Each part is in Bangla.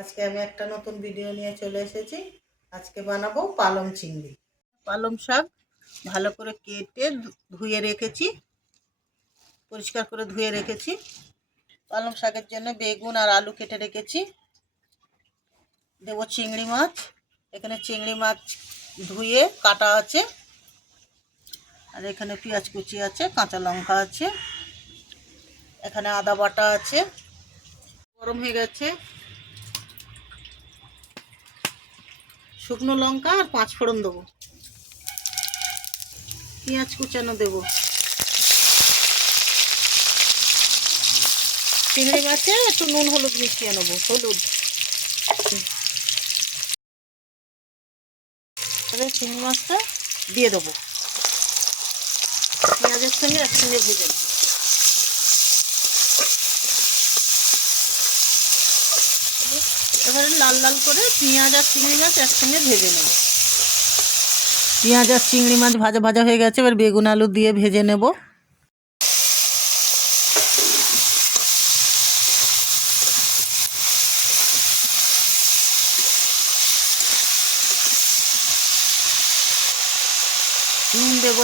আজকে আমি একটা নতুন ভিডিও নিয়ে চলে এসেছি। আজকে বানাবো পালং চিংড়ি। পালং শাক ভালো করে কেটে ধুয়ে রেখেছি, পরিষ্কার করে ধুয়ে রেখেছি। পালং শাকের জন্য বেগুন আর আলু কেটে রেখেছি। দেবো চিংড়ি মাছ। এখানে চিংড়ি মাছ ধুয়ে কাটা আছে, আর এখানে পেঁয়াজ কুচি আছে, কাঁচা লঙ্কা আছে, এখানে আদা বাটা আছে। গরম হয়ে গেছে, শুকনো লঙ্কা আর 5 ফোড়ন দেবো, পেঁয়াজ কুচানো দেবো, চিংড়ি মাছে একটু নুন হলুদ মিশিয়ে নেবো, হলুদ। চিংড়ি মাছটা দিয়ে দেবো, পেঁয়াজের সঙ্গে একসঙ্গে ভেজে নেবো। এবারে লাল লাল করে পেঁয়াজ আর চিংড়ি মাছ একসঙ্গে ভেজে নেব। পেঁয়াজ আর চিংড়ি মাছ ভাজা ভাজা হয়ে গেছে, এবার বেগুন আলু দিয়ে ভেজে নেব। নুন দেব,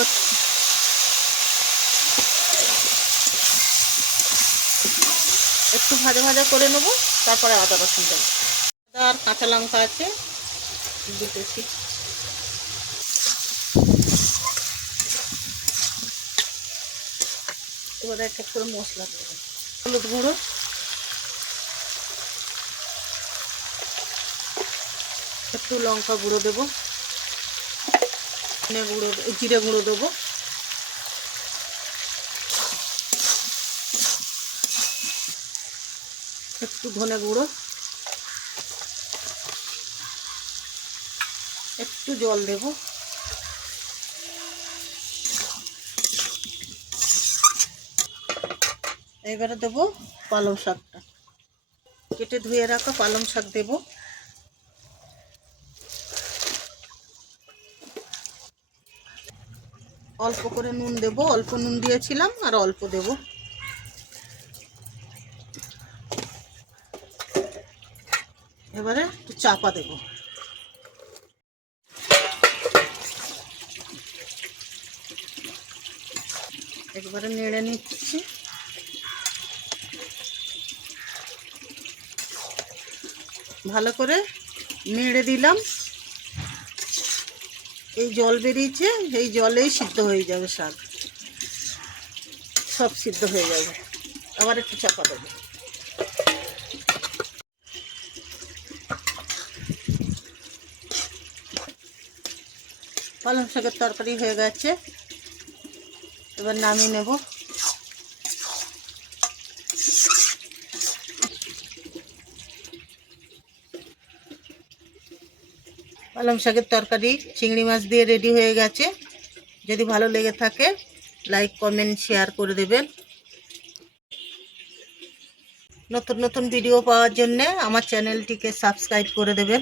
একটু ভাজা ভাজা করে নেব, তারপরে আদা রসুন দেবো। আদা আর কাঁচা লঙ্কা আছে দিতেছি। এবারে একটা করে মশলা দেবো, হলুদ গুঁড়ো, একটু লঙ্কা গুঁড়ো দেবো, গুঁড়ো, জিরে গুঁড়ো দেবো, একটু ধনে গুঁড়ো, একটু জল দেব। এবারে দেবো পালং শাকটা, কেটে ধুয়ে রাখা পালং শাক দেব। অল্প করে নুন দেব, অল্প নুন দিয়েছিলাম আর অল্প দেব। এবারে একটু চাপা দেব। একবারে নেড়ে নিচ্ছি। ভালো করে নেড়ে দিলাম। এই জল বেরিয়েছে, এই জলেই সিদ্ধ হয়ে যাবে শাক, সব সিদ্ধ হয়ে যাবে। আবার একটু চাপা দেবো। পালং শাকের তরকারি হয়ে গেছে, এবার নামিয়ে নেব। পালং শাকের তরকারি চিংড়ি মাছ দিয়ে রেডি হয়ে গেছে। যদি ভালো লেগে থাকে লাইক কমেন্ট শেয়ার করে দেবেন। নতুন নতুন ভিডিও পাওয়ার জন্যে আমার চ্যানেলটিকে সাবস্ক্রাইব করে দেবেন।